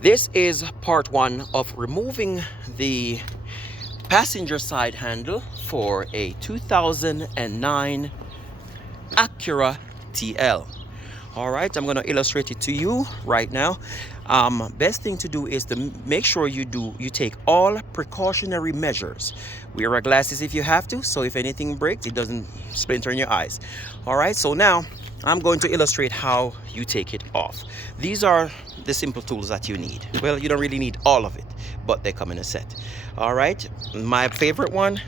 This is part one of removing the passenger side handle for a 2009 Acura TL. All right, I'm going to illustrate it to you right now. Best thing to do is to make sure you take all precautionary measures. Wear your glasses if you have to, so if anything breaks, it doesn't splinter in your eyes. All right, so now I'm going to illustrate how you take it off. These are the simple tools that you need. Well, you don't really need all of it, but they come in a set. All right, my favorite one,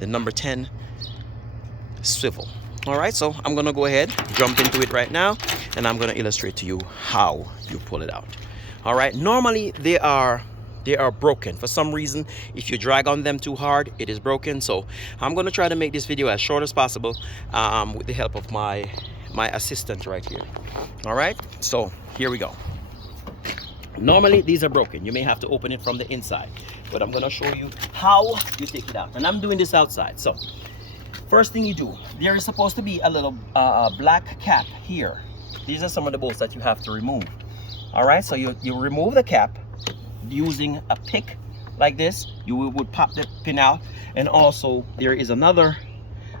the number 10 swivel. All right, so I'm gonna go ahead, jump into it right now, and I'm gonna illustrate to you how you pull it out. All right, normally they are broken for some reason. If you drag on them too hard, it is broken. So I'm gonna try to make this video as short as possible with the help of my assistant right here. All right, so here we go. Normally these are broken. You may have to open it from the inside, but I'm gonna show you how you take it out, and I'm doing this outside. So first thing you do, there is supposed to be a little black cap here. These are some of the bolts that you have to remove. All right, so you remove the cap using a pick like this. You would pop the pin out, and also there is another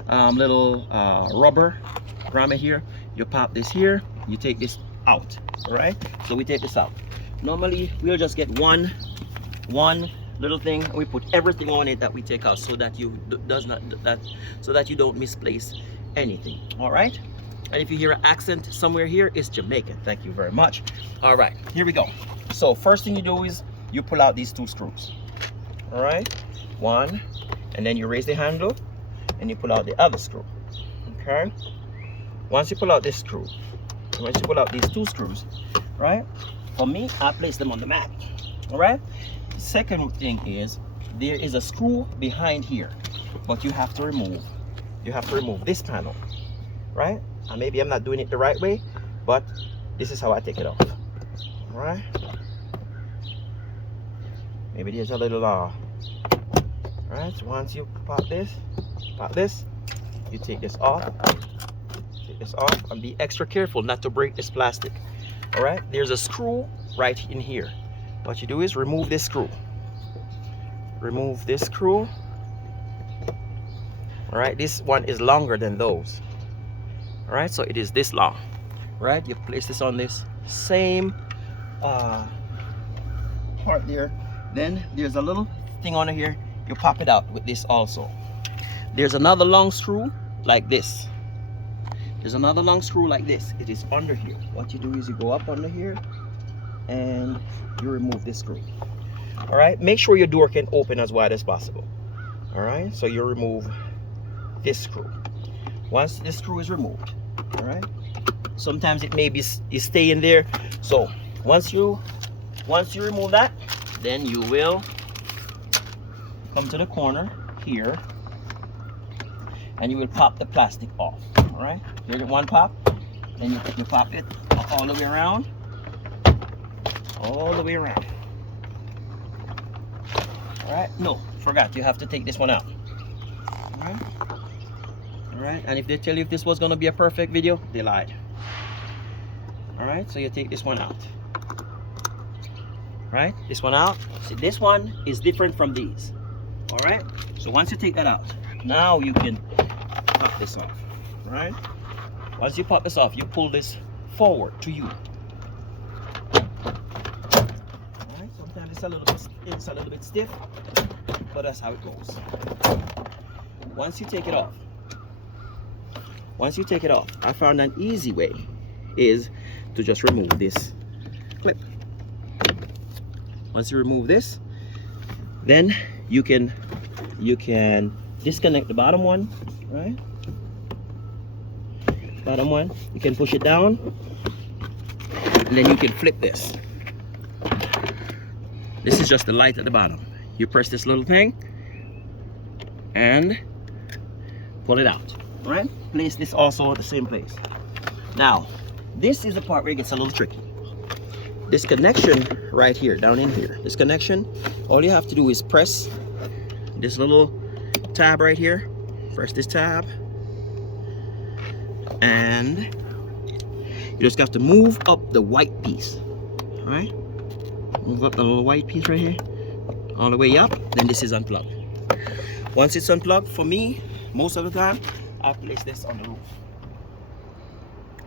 little rubber grommet here. You pop this here, you take this out. All right, so we take this out. Normally we'll just get one little thing, and we put everything on it that we take out, so that you don't misplace anything. All right, and if you hear an accent somewhere here, it's Jamaican. Thank you very much. All right, here we go. So first thing you do is you pull out these two screws. All right, one, and then you raise the handle and you pull out the other screw. Okay, once you pull out this screw, once you pull out these two screws, right, for me, I place them on the mat. All right, second thing is there is a screw behind here, but you have to remove this panel, right? And maybe I'm not doing it the right way, but this is how I take it off. All right, maybe there's a little all right, so once you pop this, you take this off, and be extra careful not to break this plastic. All right, there's a screw right in here. What you do is remove this screw. All right, this one is longer than those. All right, so it is this long. Right, you place this on this same part there. Then there's a little thing on here. You pop it out with this also. There's another long screw like this. It is under here. What you do is you go up under here and you remove this screw. All right, make sure your door can open as wide as possible. All right, so you remove this screw. Once this screw is removed, all right, sometimes it may be stay in there. So once you remove that, then you will come to the corner here and you will pop the plastic off. All right, here's one pop, and you pop it all the way around. All right, no, forgot, you have to take this one out. All right, and if they tell you if this was going to be a perfect video, they lied. All right, so you take this one out. Right, this one out. See, this one is different from these. All right, so once you take that out, now you can pop this off. Right, once you pop this off, you pull this forward to you. Sometimes it's a little bit stiff, but that's how it goes. Once you take it off, I found an easy way is to just remove this clip. Once you remove this, then you can disconnect the bottom one, right? Bottom one, you can push it down, and then you can flip this. This is just the light at the bottom. You press this little thing and pull it out. All right, place this also at the same place. Now this is the part where it gets a little tricky. This connection right here, down in here, this connection, all you have to do is press this little tab right here. Press this tab, and you just have to move up the white piece. All right, move up the little white piece right here, all the way up, then this is unplugged. Once it's unplugged, for me, most of the time, I place this on the roof.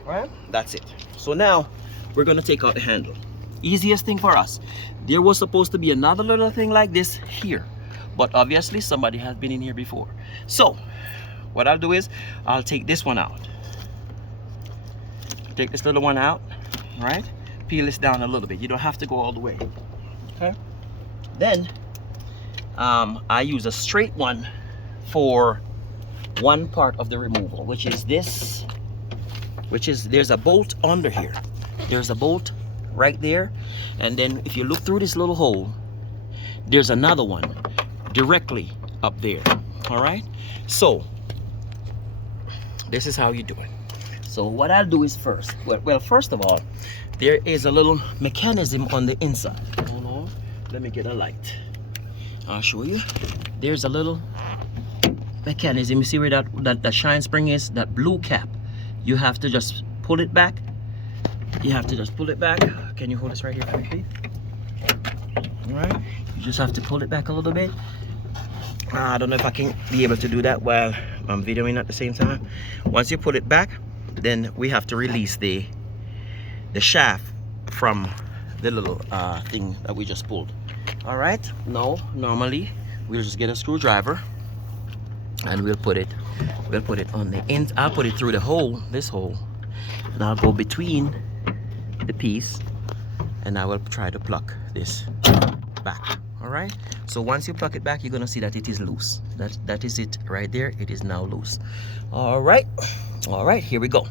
Alright, that's it. So now, we're gonna take out the handle. Easiest thing for us. There was supposed to be another little thing like this here, but obviously somebody has been in here before. So, what I'll do is, I'll take this one out. Take this little one out, right? Peel this down a little bit. You don't have to go all the way. Okay. Then I use a straight one for one part of the removal, which is this, there's a bolt under here. There's a bolt right there, and then if you look through this little hole, there's another one directly up there. All right. So this is how you do it. So what I'll do is first, well, first of all, there is a little mechanism on the inside. Hold on, let me get a light. I'll show you. There's a little mechanism. You see where that shine spring is? That blue cap. You have to just pull it back. You have to just pull it back. Can you hold this right here for me, please? All right. You just have to pull it back a little bit. I don't know if I can be able to do that while I'm videoing at the same time. Once you pull it back, then we have to release the shaft from the little thing that we just pulled. All right. Now, normally we'll just get a screwdriver and we'll put it on the end. I'll put it through the hole, this hole, and I'll go between the piece, and I will try to pluck this back. All right. So once you pluck it back, you're gonna see that it is loose. That is it right there. It is now loose. All right. All right. Here we go.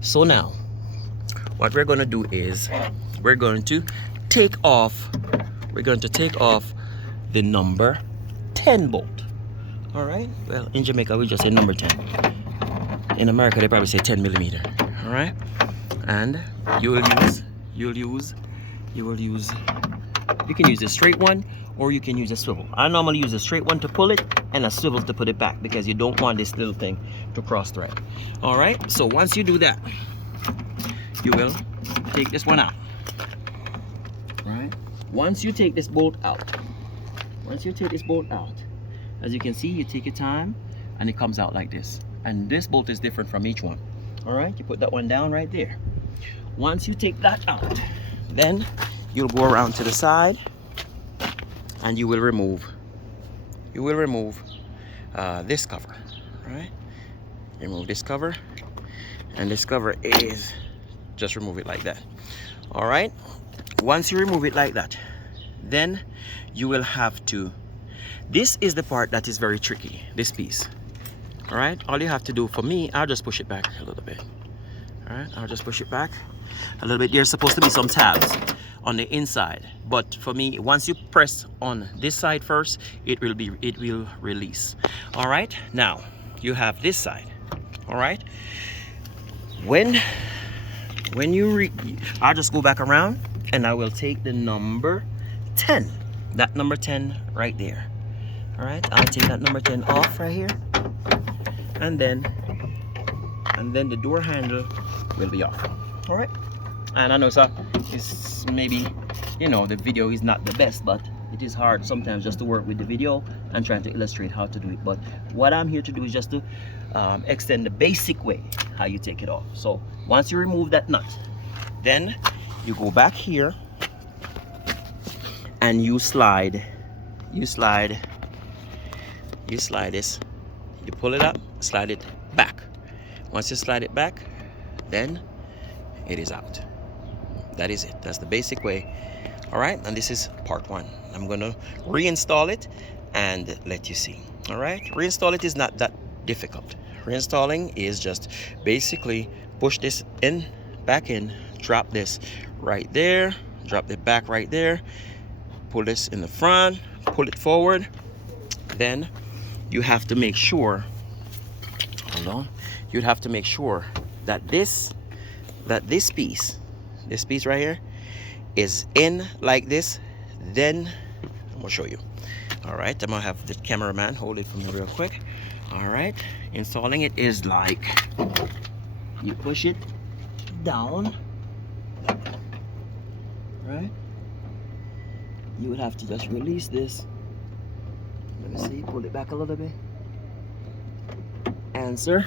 So now, what we're gonna do is we're going to take off. We're going to take off the number 10 bolt. All right. Well, in Jamaica we just say number 10. In America they probably say 10 millimeter. All right. And you can use a straight one, or you can use a swivel. I normally use a straight one to pull it and a swivel to put it back, because you don't want this little thing to cross thread. All right. So once you do that, you will take this one out. Right. Once you take this bolt out, as you can see, you take your time and it comes out like this. And this bolt is different from each one. All right. You put that one down right there. Once you take that out, then you'll go around to the side and you will remove this cover. Right. Remove this cover, and this cover is just remove it like that. All right. Once you remove it like that, then you will have to, this is the part that is very tricky, this piece. All right. All you have to do, for me, I'll just push it back a little bit. All right. I'll just push it back a little bit. There's supposed to be some tabs on the inside, but for me, once you press on this side first, it will release. All right. Now you have this side. All right. When you I'll just go back around and I will take the number 10, that number 10 right there. All right. I'll take that number 10 off right here, and then the door handle will be off. All right. And I know, sir, it's maybe, you know, the video is not the best, but it is hard sometimes just to work with the video and trying to illustrate how to do it. But what I'm here to do is just to extend the basic way how you take it off. So once you remove that nut, then you go back here and you slide this, you pull it up, slide it back. Once you slide it back, then it is out. That is it. That's the basic way. All right. And this is part one. I'm going to reinstall it and let you see. All right. Reinstall it is not that difficult. Reinstalling is just basically push this in, back in, drop this right there, drop it back right there, pull this in the front, pull it forward. Then you have to make sure, hold on, you'd have to make sure that this piece right here is in like this. Then I'm gonna show you. All right, I'm gonna have the cameraman hold it for me real quick. All right, installing it is like you push it down, right? you would have to just release this. Let me see, pull it back a little bit. Answer.